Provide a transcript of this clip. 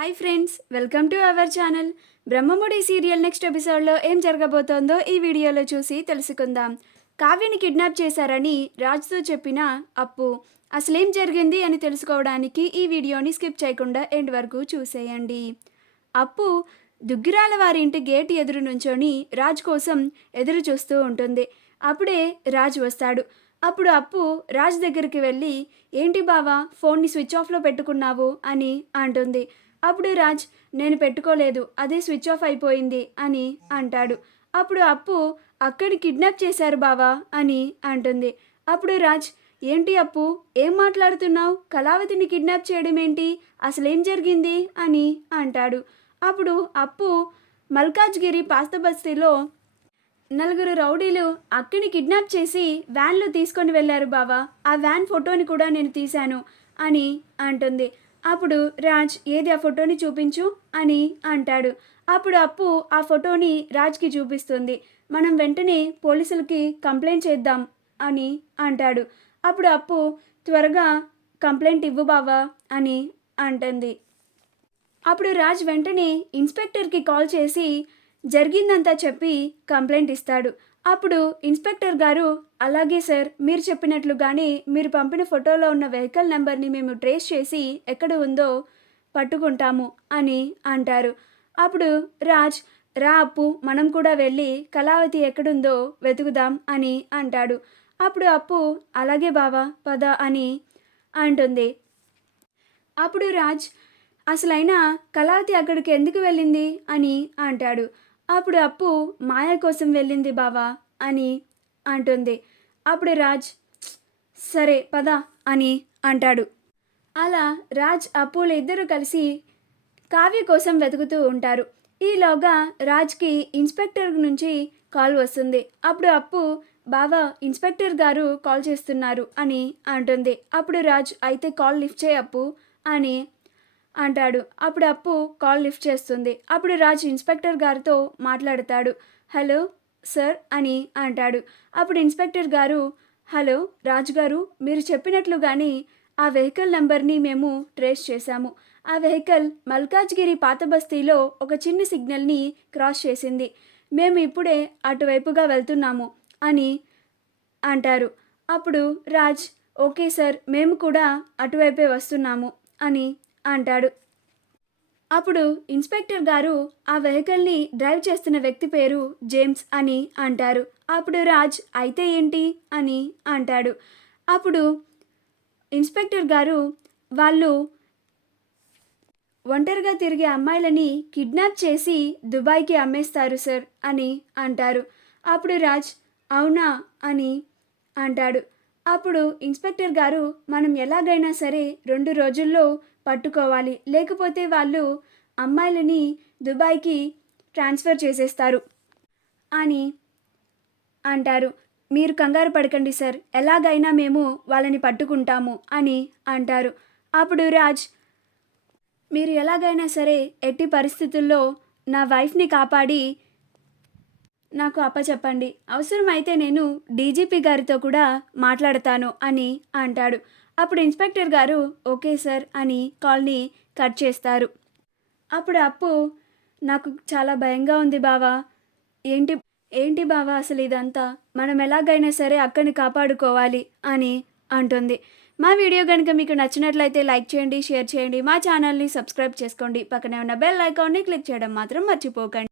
Hi friends, welcome to our channel. Brahmamudi serial next ఎపిసోడ్లో ఏం జరగబోతోందో ఈ వీడియోలో చూసి తెలుసుకుందాం. కావ్యని కిడ్నాప్ చేశారని రాజ్తో చెప్పిన అప్పు అసలేం జరిగింది అని తెలుసుకోవడానికి ఈ వీడియోని స్కిప్ చేయకుండా ఎండ్ వరకు చూసేయండి. అప్పు దుగ్గిరాల వారి ఇంటి గేట్ ఎదురు నుంచొని రాజ్ కోసం ఎదురు చూస్తూ ఉంటుంది. అప్పుడే రాజ్ వస్తాడు. అప్పుడు అప్పు రాజ్ దగ్గరికి వెళ్ళి, ఏంటి బావా ఫోన్ని స్విచ్ ఆఫ్లో పెట్టుకున్నావు అని అంటుంది. అప్పుడు రాజ్, నేను పెట్టుకోలేదు, అదే స్విచ్ ఆఫ్ అయిపోయింది అని అంటాడు. అప్పుడు అప్పు, అక్కడి కిడ్నాప్ చేశారు బావా అని అంటుంది. అప్పుడు రాజ్, ఏంటి అప్పు ఏం మాట్లాడుతున్నావు, కళావతిని కిడ్నాప్ చేయడం ఏంటి, అసలేం జరిగింది అని అంటాడు. అప్పుడు అప్పు, మల్కాజ్గిరి పాస్తబస్తీలో నలుగురు రౌడీలు అక్కని కిడ్నాప్ చేసి వ్యాన్లో తీసుకొని వెళ్ళారు బావా, ఆ వ్యాన్ ఫోటోని కూడా నేను తీశాను అని అంటుంది. అప్పుడు రాజ్, ఏది ఆ ఫోటోని చూపించు అని అంటాడు. అప్పుడు అప్పు ఆ ఫోటోని రాజ్కి చూపిస్తుంది. మనం వెంటనే పోలీసులకి కంప్లైంట్ చేద్దాం అని అంటాడు. అప్పుడు అప్పు, త్వరగా కంప్లైంట్ ఇవ్వు బావా అని అంటుంది. అప్పుడు రాజ్ వెంటనే ఇన్స్పెక్టర్కి కాల్ చేసి జరిగిందంతా చెప్పి కంప్లైంట్ ఇస్తాడు. అప్పుడు ఇన్స్పెక్టర్ గారు, అలాగే సార్, మీరు చెప్పినట్లుగానే మీరు పంపిన ఫోటోలో ఉన్న వెహికల్ నెంబర్ని మేము ట్రేస్ చేసి ఎక్కడ ఉందో పట్టుకుంటాము అని అంటారు. అప్పుడు రాజ్, రా అప్పు, మనం కూడా వెళ్ళి కళావతి ఎక్కడుందో వెతుకుదాం అని అంటాడు. అప్పుడు అప్పు, అలాగే బావా పద అని అంటుంది. అప్పుడు రాజ్, అసలైనా కళావతి అక్కడికి ఎందుకు వెళ్ళింది అని అంటాడు. అప్పుడు అప్పు, మాయ కోసం వెళ్ళింది బావా అని అంటుంది. అప్పుడు రాజ్, సరే పద అని అంటాడు. అలా రాజ్ అప్పులు ఇద్దరు కలిసి కావ్య కోసం వెతుకుతూ ఉంటారు. ఈలోగా రాజ్కి ఇన్స్పెక్టర్ నుంచి కాల్ వస్తుంది. అప్పుడు అప్పు, బావా ఇన్స్పెక్టర్ గారు కాల్ చేస్తున్నారు అని అంటుంది. అప్పుడు రాజ్, అయితే కాల్ లిఫ్ట్ చేయి అప్పు అని అంటాడు. అప్పుడు అప్పు కాల్ లిఫ్ట్ చేస్తుంది. అప్పుడు రాజ్ ఇన్స్పెక్టర్ గారితో మాట్లాడతాడు. హలో సార్ అని అంటాడు. అప్పుడు ఇన్స్పెక్టర్ గారు, హలో రాజ్ గారు, మీరు చెప్పినట్లుగానే ఆ వెహికల్ నెంబర్ని మేము ట్రేస్ చేశాము. ఆ వెహికల్ మల్కాజ్గిరి పాత బస్తీలో ఒక చిన్న సిగ్నల్ని క్రాస్ చేసింది. మేము ఇప్పుడే అటువైపుగా వెళ్తున్నాము అని అంటారు. అప్పుడు రాజ్, ఓకే సార్, మేము కూడా అటువైపే వస్తున్నాము అని అంటాడు. అప్పుడు ఇన్స్పెక్టర్ గారు ఆ వెహికల్ని డ్రైవ్ చేస్తున్న వ్యక్తి పేరు జేమ్స్ అని అంటారు. అప్పుడు రాజ్, అయితే ఏంటి అని అంటాడు. అప్పుడు ఇన్స్పెక్టర్ గారు, వాళ్ళు ఒంటరిగా తిరిగే అమ్మాయిలని కిడ్నాప్ చేసి దుబాయ్కి అమ్మేస్తారు సార్ అని అంటారు. అప్పుడు రాజ్, అవునా అని అంటాడు. అప్పుడు ఇన్స్పెక్టర్ గారు, మనం ఎలాగైనా సరే 2 రోజుల్లో పట్టుకోవాలి, లేకపోతే వాళ్ళు అమ్మాయిలని దుబాయ్కి ట్రాన్స్ఫర్ చేసేస్తారు అని అంటారు. మీరు కంగారు పడకండి సార్, ఎలాగైనా మేము వాళ్ళని పట్టుకుంటాము అని అంటారు. అప్పుడు రాజ్, మీరు ఎలాగైనా సరే ఎట్టి పరిస్థితుల్లో నా వైఫ్ని కాపాడి నాకు అప్పచెప్పండి, అవసరమైతే నేను డీజీపీ గారితో కూడా మాట్లాడతాను అని అంటాడు. అప్పుడు ఇన్స్పెక్టర్ గారు, ఓకే సార్ అని కాల్ని కట్ చేస్తారు. అప్పుడు అప్పు, నాకు చాలా భయంగా ఉంది బావా, ఏంటి ఏంటి బావా అసలు ఇదంతా, మనం ఎలాగైనా సరే అక్కని కాపాడుకోవాలి అని అంటుంది. మా వీడియో కనుక మీకు నచ్చినట్లయితే లైక్ చేయండి, షేర్ చేయండి, మా ఛానల్ని సబ్స్క్రైబ్ చేసుకోండి, పక్కనే ఉన్న బెల్ ఐకాన్ని క్లిక్ చేయడం మాత్రం మర్చిపోకండి.